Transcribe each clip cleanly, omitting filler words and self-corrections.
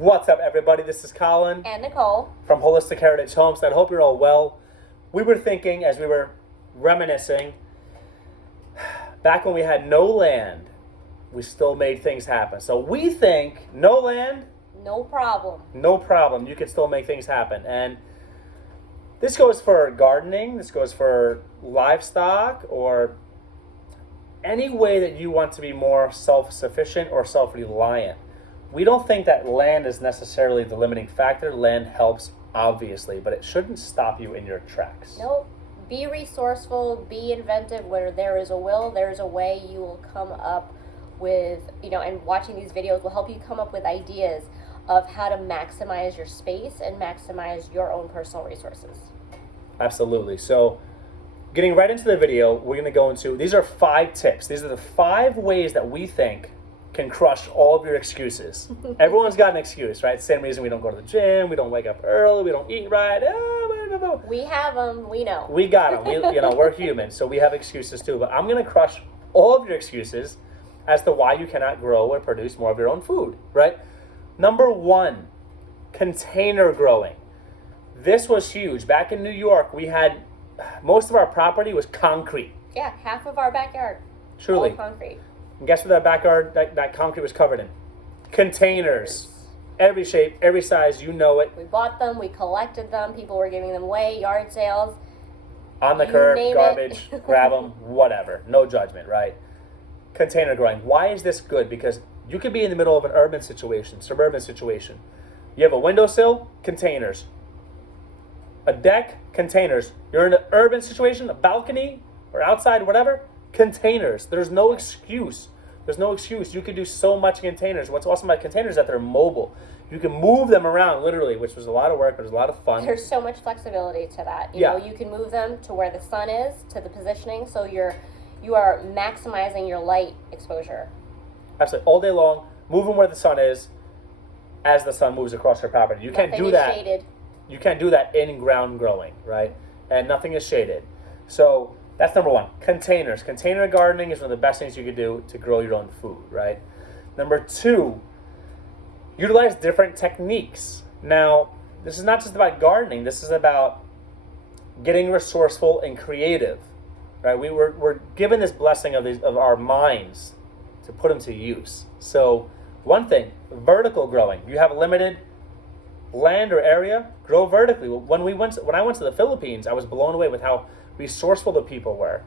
What's up, everybody? This is Colin and Nicole from Holistic Heritage Homestead. Hope you're all well. We were thinking as we were reminiscing, back when we had no land, we still made things happen. So we think no land, no problem. No problem. You can still make things happen. And this goes for gardening, this goes for livestock, or any way that you want to be more self-sufficient or self-reliant. We don't think that land is necessarily the limiting factor. Land helps, obviously, but it shouldn't stop you in your tracks. Nope. Be resourceful, be inventive. Where there is a will, there's a way. You will come up with, and watching these videos will help you come up with ideas of how to maximize your space and maximize your own personal resources. Absolutely. So, getting right into the video, we're going to go into, these are 5 tips. These are the 5 ways that we think can crush all of your excuses. Everyone's got an excuse, right? Same reason we don't go to the gym, we don't wake up early, we don't eat right. We have them, we know. We got them. We're human, so we have excuses too. But I'm going to crush all of your excuses as to why you cannot grow or produce more of your own food, right? Number 1, container growing. This was huge. Back in New York, we had, most of our property was concrete. Yeah, half of our backyard. Truly. All concrete. And guess what that backyard, that concrete was covered in? Containers. Every shape, every size, you know it. We bought them, we collected them, people were giving them away, yard sales. On the curb, garbage, grab them, whatever. No judgment, right? Container growing. Why is this good? Because you could be in the middle of an urban situation, suburban situation. You have a windowsill, containers. A deck, containers. You're in an urban situation, a balcony, or outside, whatever, containers. There's no excuse. There's no excuse. You can do so much in containers. What's awesome about containers is that they're mobile. You can move them around, literally, which was a lot of work, but it was a lot of fun. There's so much flexibility to that. You know, you can move them to where the sun is, to the positioning, so you are maximizing your light exposure. Absolutely. All day long, move them where the sun is as the sun moves across your property. You can't do that. Shaded. You can't do that in ground growing, right? And nothing is shaded. So that's number 1. Containers. Container gardening is one of the best things you could do to grow your own food, right? Number 2, utilize different techniques. Now, this is not just about gardening. This is about getting resourceful and creative, right? We're given this blessing of our minds to put them to use. So one thing, vertical growing. You have a limited land or area, grow vertically. When I went to the Philippines, I was blown away with how resourceful the people were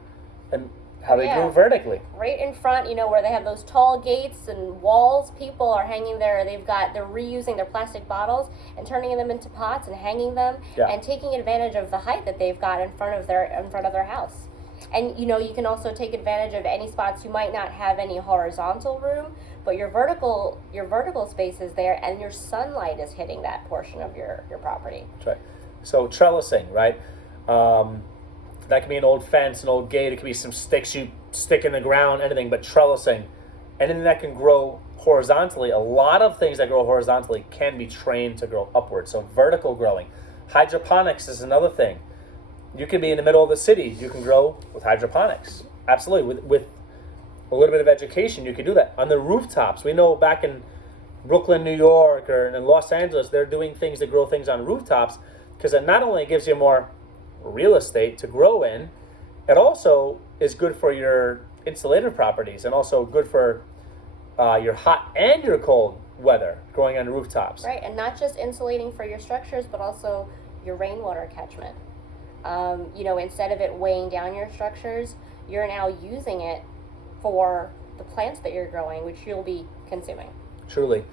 and how they grew vertically. Right in front, where they have those tall gates and walls, people are hanging there. They're reusing their plastic bottles and turning them into pots and hanging them and taking advantage of the height that they've got in front of their house. And you can also take advantage of any spots you might not have any horizontal room, but your vertical space is there and your sunlight is hitting that portion of your property. That's right. So trellising, right? That could be an old fence, an old gate. It could be some sticks you stick in the ground, anything. But trellising, anything that can grow horizontally. A lot of things that grow horizontally can be trained to grow upward. So vertical growing. Hydroponics is another thing. You could be in the middle of the city. You can grow with hydroponics. Absolutely. With a little bit of education, you could do that. On the rooftops, we know back in Brooklyn, New York, or in Los Angeles, they're doing things to grow things on rooftops because it not only gives you more real estate to grow in, it also is good for your insulated properties and also good for your hot and your cold weather growing on rooftops. Right, and not just insulating for your structures, but also your rainwater catchment. Instead of it weighing down your structures, you're now using it for the plants that you're growing, which you'll be consuming. Truly.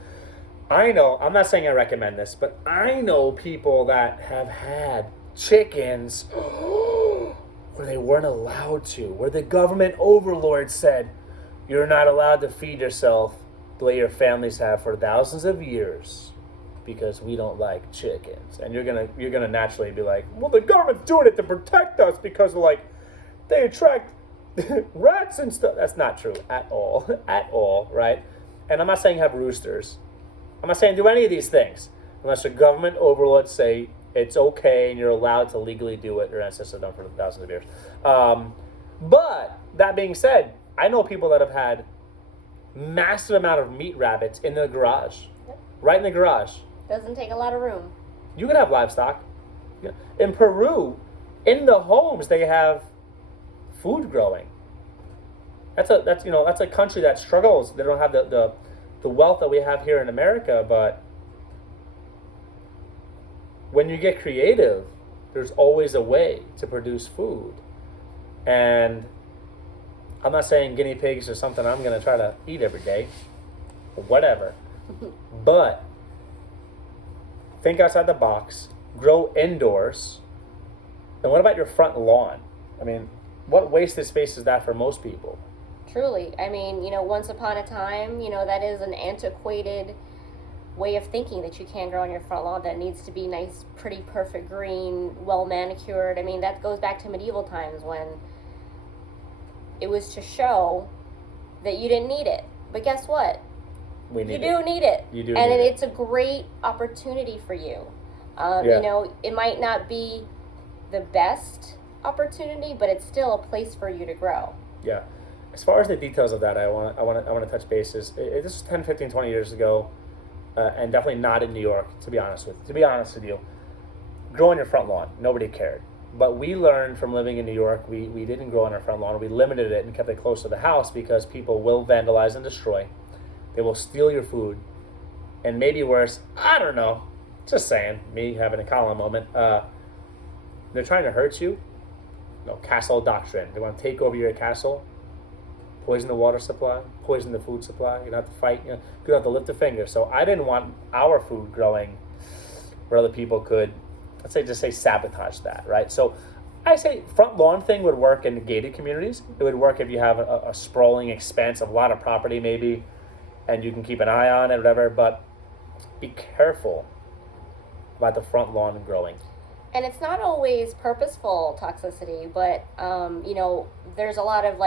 I know, I'm not saying I recommend this, but I know people that have had chickens where they weren't allowed to, where the government overlord said, you're not allowed to feed yourself the way your families have for thousands of years because we don't like chickens. And you're gonna naturally be like, well, the government's doing it to protect us because they attract rats and stuff. That's not true at all, right? And I'm not saying have roosters. I'm not saying do any of these things unless the government overlords say it's okay and you're allowed to legally do it. Your ancestors have done for thousands of years. But that being said, I know people that have had massive amount of meat rabbits in their garage. Yep. right in the garage. Doesn't take a lot of room. You could have livestock. Yeah. In Peru, in the homes they have food growing. That's a country that struggles. They don't have the wealth that we have here in America, but when you get creative, there's always a way to produce food. And I'm not saying guinea pigs are something I'm going to try to eat every day, or whatever. But think outside the box, grow indoors. And what about your front lawn? I mean, what wasted space is that for most people? Truly. I mean, once upon a time, that is an antiquated way of thinking that you can grow on your front lawn, that needs to be nice, pretty, perfect green, well manicured. I mean, that goes back to medieval times when it was to show that you didn't need it. But guess what? You do need it. You do, and need it's a great opportunity for you. It might not be the best opportunity, but it's still a place for you to grow. Yeah. As far as the details of that, I want to touch bases. This was 10, 15, 20 years ago, and definitely not in New York, to be honest with you. Grow on your front lawn. Nobody cared. But we learned from living in New York, we didn't grow on our front lawn. We limited it and kept it close to the house because people will vandalize and destroy. They will steal your food. And maybe worse, I don't know. Just saying, me having a Colin moment. They're trying to hurt you. No, castle doctrine. They want to take over your castle, poison the water supply, poison the food supply. You don't have to fight. You don't have to lift a finger. So I didn't want our food growing where other people could, just say sabotage that, right? So I say front lawn thing would work in gated communities. It would work if you have a sprawling expanse of a lot of property maybe, and you can keep an eye on it or whatever, but be careful about the front lawn and growing. And it's not always purposeful toxicity, but, there's a lot of,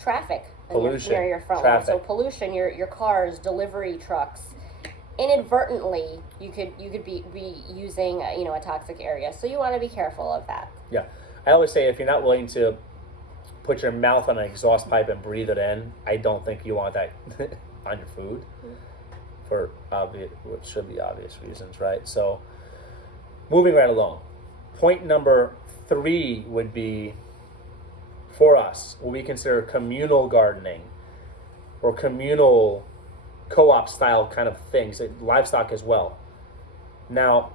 traffic pollution near your front lawn. So pollution, your cars, delivery trucks. Inadvertently, you could be using, a toxic area. So you want to be careful of that. Yeah. I always say if you're not willing to put your mouth on an exhaust pipe and breathe it in, I don't think you want that on your food for what should be obvious reasons, right? So moving right along. Point number 3 would be, for us, what we consider communal gardening or communal co-op style kind of things, livestock as well. Now,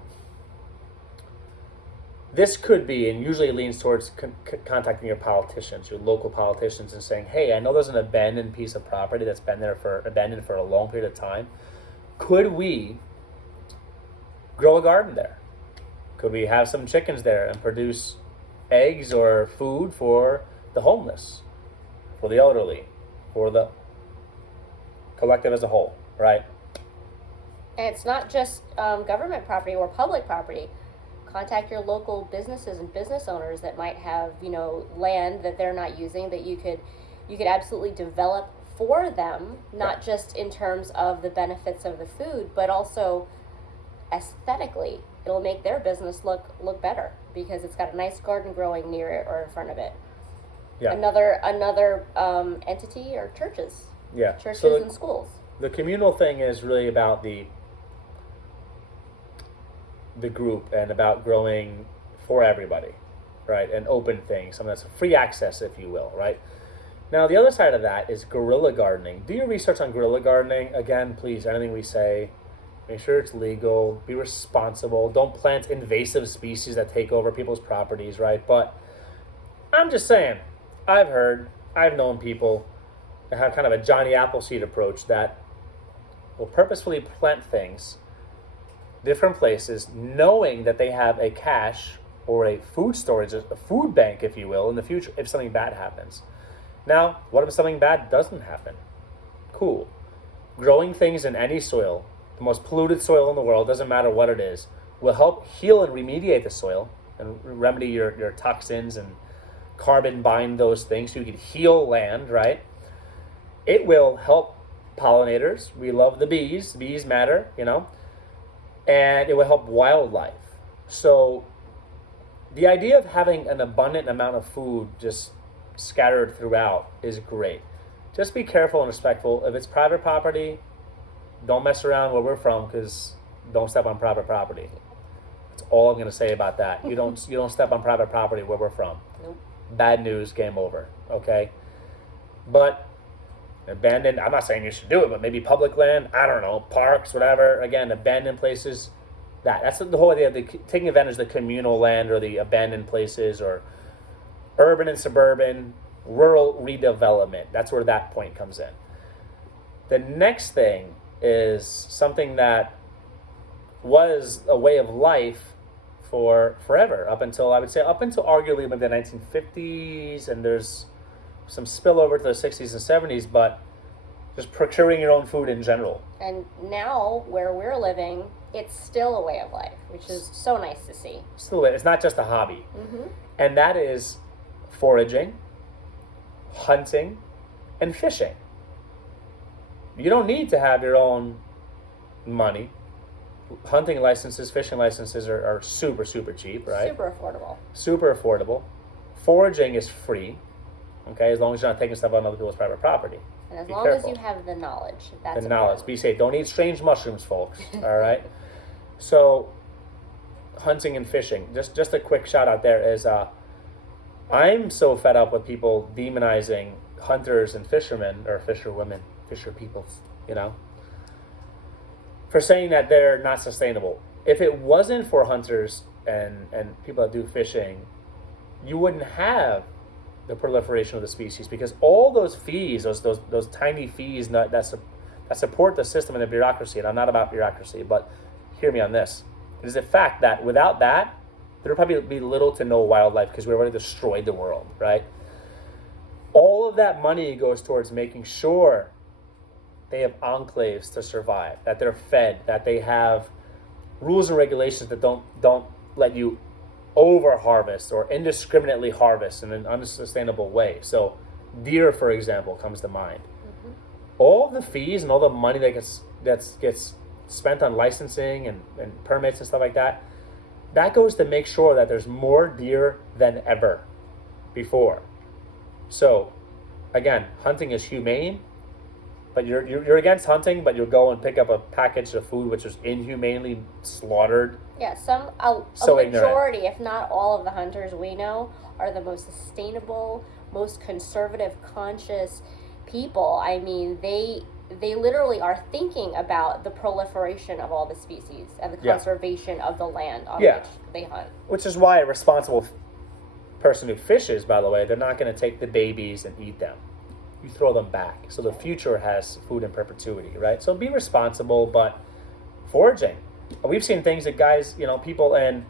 this could be, and usually leans towards contacting your politicians, your local politicians, and saying, hey, I know there's an abandoned piece of property that's been abandoned for a long period of time. Could we grow a garden there? Could we have some chickens there and produce eggs or food for the homeless, for the elderly, for the collective as a whole, right? And it's not just government property or public property. Contact your local businesses and business owners that might have, land that they're not using that you could absolutely develop for them, not just in terms of the benefits of the food, but also aesthetically. It'll make their business look better because it's got a nice garden growing near it or in front of it. Yeah. Another entity are churches. Yeah. Churches and schools. The communal thing is really about the group and about growing for everybody, right? And open things. Something that's free access, if you will, right? Now, the other side of that is guerrilla gardening. Do your research on guerrilla gardening. Again, please, anything we say, make sure it's legal, be responsible. Don't plant invasive species that take over people's properties, right? But I'm just saying, I've known people that have kind of a Johnny Appleseed approach that will purposefully plant things different places, knowing that they have a cache or a food storage, a food bank, if you will, in the future if something bad happens. Now, what if something bad doesn't happen? Cool. Growing things in any soil, the most polluted soil in the world, doesn't matter what it is, will help heal and remediate the soil and remedy your toxins and carbon bind those things so you can heal land, right? It will help pollinators. We love the bees. Bees matter, and it will help wildlife. So the idea of having an abundant amount of food just scattered throughout is great. Just be careful and respectful. If it's private property, don't mess around where we're from, because don't step on private property. That's all I'm going to say about that. You don't step on private property where we're from. Nope. Bad news, game over. Okay, but abandoned. I'm not saying you should do it, but maybe public land. I don't know, parks, whatever. Again, abandoned places. That's the whole idea of taking advantage of the communal land or the abandoned places, or urban and suburban, rural redevelopment. That's where that point comes in. The next thing is something that was a way of life for forever, up until arguably maybe the 1950s, and there's some spillover to the 60s and 70s, but just procuring your own food in general. And now, where we're living, it's still a way of life, which is so nice to see. It's not just a hobby. Mm-hmm. And that is foraging, hunting, and fishing. You don't need to have your own money. Hunting licenses, fishing licenses are super, super cheap, right? Super affordable. Foraging is free, okay, as long as you're not taking stuff on other people's private property. And as long as you have the knowledge. That's the knowledge. Be safe. Don't eat strange mushrooms, folks. All right? So, hunting and fishing. Just a quick shout out there is I'm so fed up with people demonizing hunters and fishermen, or fisherwomen, fisher people, for saying that they're not sustainable. If it wasn't for hunters and people that do fishing, you wouldn't have the proliferation of the species, because all those fees, those tiny fees that support the system and the bureaucracy, and I'm not about bureaucracy, but hear me on this, it is a fact that without that, there would probably be little to no wildlife, because we already destroyed the world, right? All of that money goes towards making sure they have enclaves to survive, that they're fed, that they have rules and regulations that don't let you over harvest or indiscriminately harvest in an unsustainable way. So deer, for example, comes to mind. Mm-hmm. All the fees and all the money that gets spent on licensing and permits and stuff like that, that goes to make sure that there's more deer than ever before. So again, hunting is humane, but you're against hunting, but you'll go and pick up a package of food which is inhumanely slaughtered. Yeah, a majority, if not all, of the hunters we know are the most sustainable, most conservative, conscious people. I mean, they literally are thinking about the proliferation of all the species and the conservation of the land on which they hunt. Which is why a responsible person who fishes, by the way, they're not going to take the babies and eat them. You throw them back, so the future has food in perpetuity, right? So be responsible, but foraging. We've seen things that guys, people in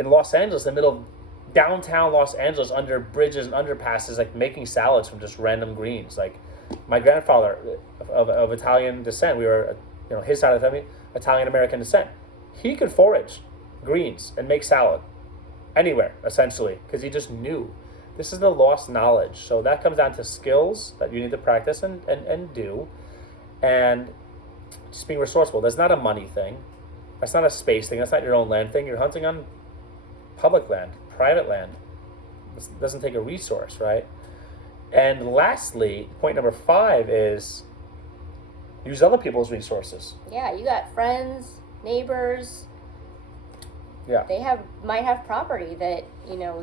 Los Angeles, in the middle of downtown Los Angeles, under bridges and underpasses, like making salads from just random greens. Like my grandfather of Italian descent, we were, his side of the family, Italian American descent. He could forage greens and make salad anywhere, essentially, because he just knew. This is the lost knowledge. So that comes down to skills that you need to practice and do, and just being resourceful. That's not a money thing. That's not a space thing. That's not your own land thing. You're hunting on public land, private land. This doesn't take a resource, right? And lastly, point number 5 is use other people's resources. Yeah, you got friends, neighbors. Yeah. They might have property that,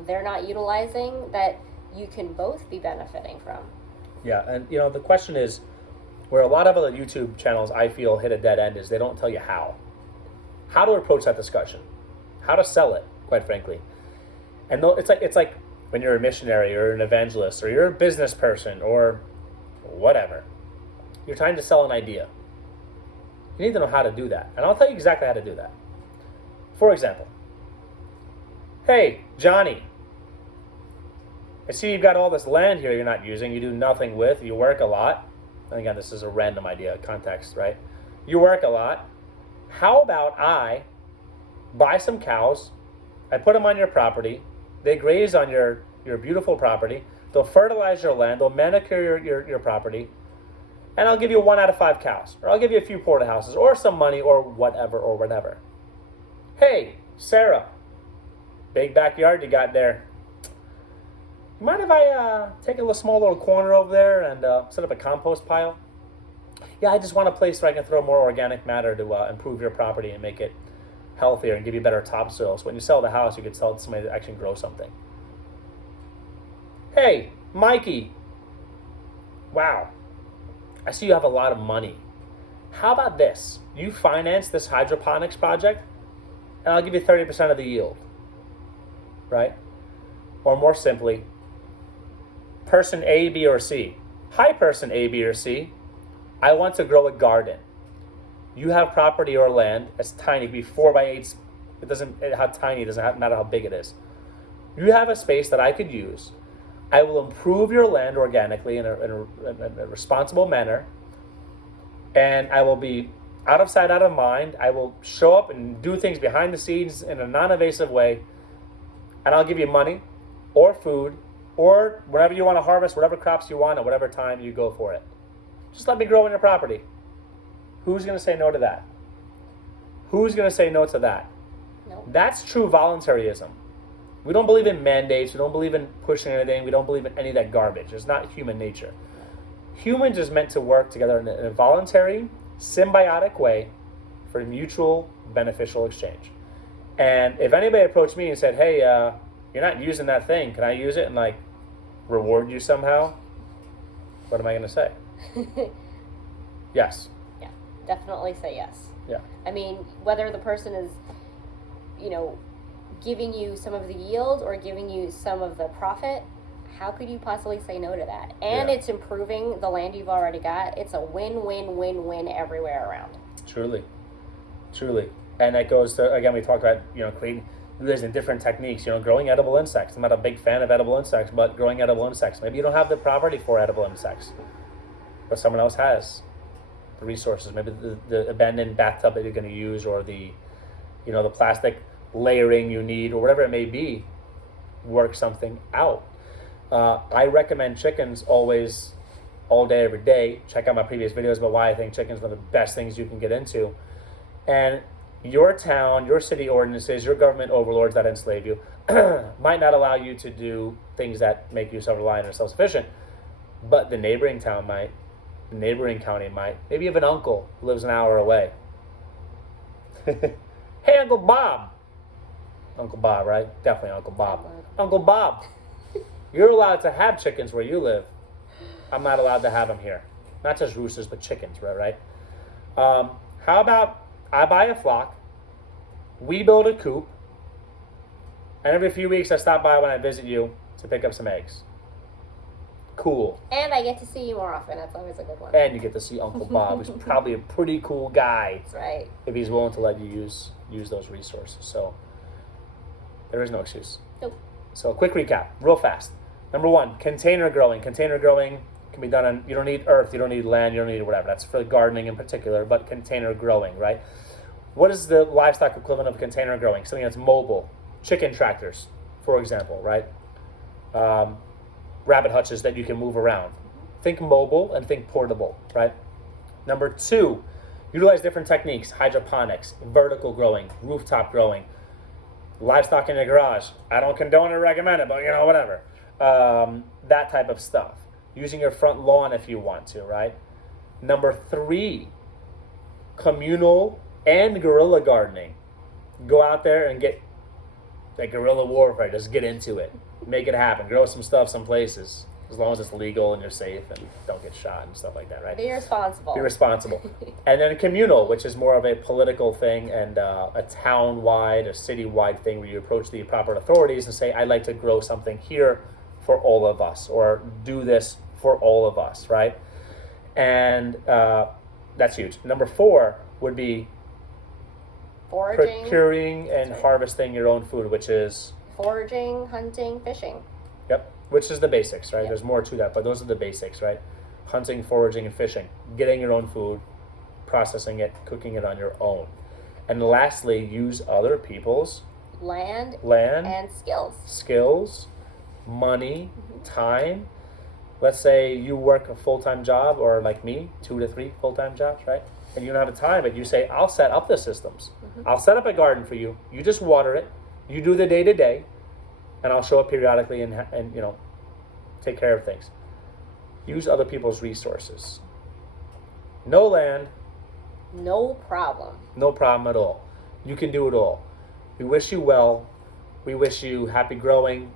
they're not utilizing, that you can both be benefiting from. Yeah, and the question is, where a lot of other YouTube channels I feel hit a dead end, is they don't tell you how to approach that discussion, how to sell it, quite frankly. And it's like when you're a missionary or an evangelist or you're a business person or whatever, you're trying to sell an idea. You need to know how to do that, and I'll tell you exactly how to do that. For example, hey, Johnny, I see you've got all this land here you're not using, you do nothing with, you work a lot. And again, this is a random idea, context, right? You work a lot. How about I buy some cows, I put them on your property, they graze on your beautiful property, they'll fertilize your land, they'll manicure your property, and I'll give you 1 out of 5 cows, or I'll give you a few porterhouses, or some money, or whatever. Hey, Sarah, big backyard you got there. You mind if I take a small little corner over there and set up a compost pile? Yeah, I just want a place where I can throw more organic matter to improve your property and make it healthier and give you better topsoil. So when you sell the house, you could sell it to somebody that actually grow something. Hey, Mikey. Wow. I see you have a lot of money. How about this? You finance this hydroponics project, and I'll give you 30% of the yield. Right? Or more simply, person A, B, or C. Hi, person A, B, or C. I want to grow a garden. You have property or land that's tiny. It could be 4 by 8. It doesn't how tiny. It doesn't matter how big it is. You have a space that I could use. I will improve your land organically in a responsible manner, and I will be out of sight, out of mind. I will show up and do things behind the scenes in a non-invasive way, and I'll give you money or food or whatever you want to harvest, whatever crops you want at whatever time you go for it. Just let me grow on your property. Who's going to say no to that? Who's going to say no to that? No. That's true voluntarism. We don't believe in mandates. We don't believe in pushing anything. We don't believe in any of that garbage. It's not human nature. Humans is meant to work together in a voluntary, symbiotic way for mutual beneficial exchange. And if anybody approached me and said, hey, you're not using that thing, can I use it and like reward you somehow? What am I going to say? Yes. Yeah, definitely say yes. Yeah. I mean, whether the person is, giving you some of the yield or giving you some of the profit, how could you possibly say no to that? And it's improving the land you've already got. It's a win-win-win-win everywhere around. Truly. And that goes to, again, we talked about, creating, using different techniques, growing edible insects. I'm not a big fan of edible insects, but growing edible insects. Maybe you don't have the property for edible insects, but someone else has the resources. Maybe the abandoned bathtub that you're going to use, or the plastic layering you need, or whatever it may be. Work something out. I recommend chickens always, all day, every day. Check out my previous videos about why I think chickens are the best things you can get into. And your town, your city ordinances, your government overlords that enslave you might not allow you to do things that make you self-reliant or self-sufficient, but the neighboring town might, the neighboring county might. Maybe you have an uncle who lives an hour away. Hey, Uncle Bob. Uncle Bob, right? Definitely Uncle Bob. Uncle Bob, you're allowed to have chickens where you live. I'm not allowed to have them here. Not just roosters, but chickens, right? How about I buy a flock, we build a coop, and every few weeks I stop by when I visit you to pick up some eggs. Cool. And I get to see you more often. That's always a good one. And you get to see Uncle Bob, who's probably a pretty cool guy. That's right. If he's willing to let you use those resources. So there is no excuse. Nope. So a quick recap, real fast. Number 1, container growing. Container growing can be done on, you don't need earth, you don't need land, you don't need whatever. That's for gardening in particular, but container growing, right? What is the livestock equivalent of container growing? Something that's mobile. Chicken tractors, for example, right? Rabbit hutches that you can move around. Think mobile and think portable, right? Number 2, utilize different techniques. Hydroponics, vertical growing, rooftop growing, livestock in the garage. I don't condone or recommend it, but whatever. That type of stuff. Using your front lawn if you want to, right? Number 3, communal and guerrilla gardening. Go out there and get that guerrilla warfare. Just get into it. Make it happen. Grow some stuff some places. As long as it's legal and you're safe and don't get shot and stuff like that, right? Be responsible. Be responsible. And then communal, which is more of a political thing and a town-wide, a city-wide thing where you approach the proper authorities and say, I'd like to grow something here for all of us, or do this for all of us, right? And that's huge. Number 4 would be foraging, procuring and harvesting your own food, which is foraging, hunting, fishing. Yep, which is the basics, right? Yep. There's more to that, but those are the basics, right? Hunting, foraging, and fishing. Getting your own food, processing it, cooking it on your own. And lastly, use other people's land and skills, money, time. Let's say you work a full-time job, or like me, 2 to 3 full-time jobs, right? And you don't have the time, but you say, I'll set up the systems. I'll set up a garden for you. You just water it. You do the day-to-day, and I'll show up periodically and take care of things. Use other people's resources. no land, no problem. no problem at all. You can do it all. We wish you well. We wish you happy growing.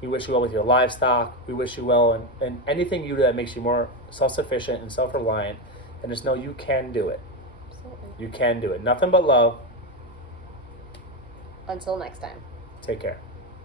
We wish you well with your livestock. We wish you well in anything you do that makes you more self-sufficient and self-reliant. And just know you can do it. Absolutely. You can do it. Nothing but love. Until next time. Take care.